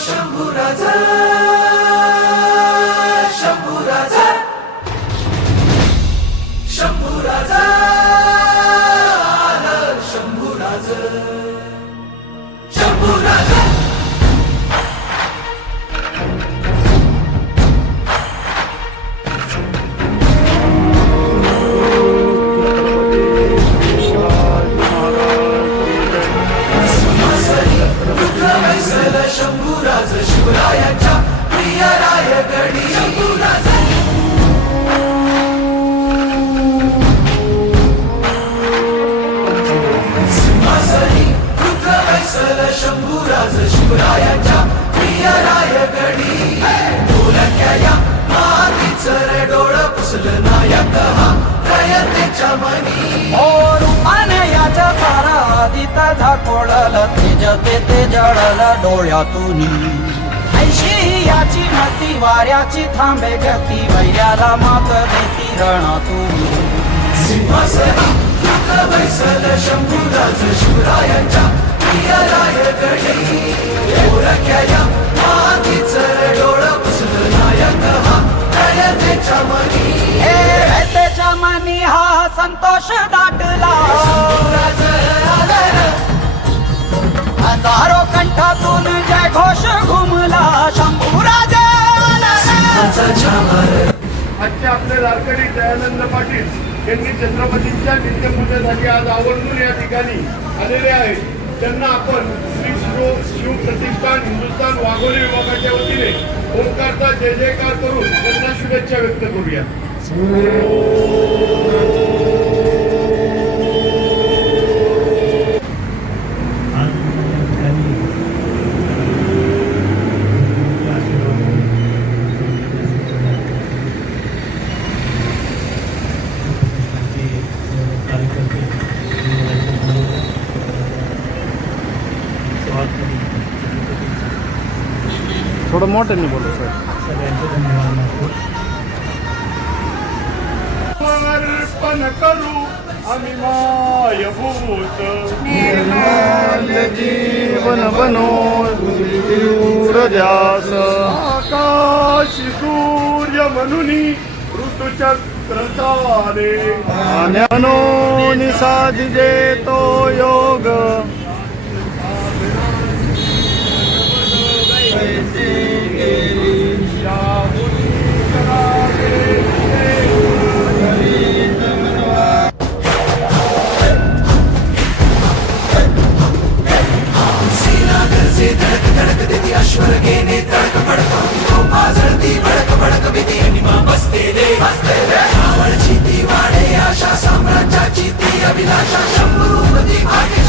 शंभूराजा शंभूराजा शंभूराजा आलं शिवरायाच्या प्रिय रायगडी शंभूराज झाकोळल तेज ते ते जळल डोळ्यातून. ऐशी याची मती वाऱ्याची थांबे गती वैऱ्याला मात देती रणातून. सिंहासनी रुद्रवैसल शंभूराज शिवरायांच्या प्रिय रायगडी ढोलक्या या मातीचं रे डोळ पुसलं नायक हा रयतेच्या मनी. हे रयतेच्या मनी हा संतोष दाटला. आजचे आपले लारकडी दयानंद पाटील यांनी छत्रपतींच्या नित्यपूजेसाठी आज आवर्जून या ठिकाणी आलेले आहेत. त्यांना आपण श्री शिव शिव प्रतिष्ठान हिंदुस्थान वाघोली विभागाच्या वतीने ओंकारचा जय जयकार करून त्यांना शुभेच्छा व्यक्त करूया. थोडं मोठ्याने बोला सर. अर्पण करू आम्ही मायभूत जीवन बनो ध्यास आकाश सूर्य म्हणून ऋतुचक्र चाले मनोनी साधिजे तो योग. अभिलाषा शंभुरूपती भागे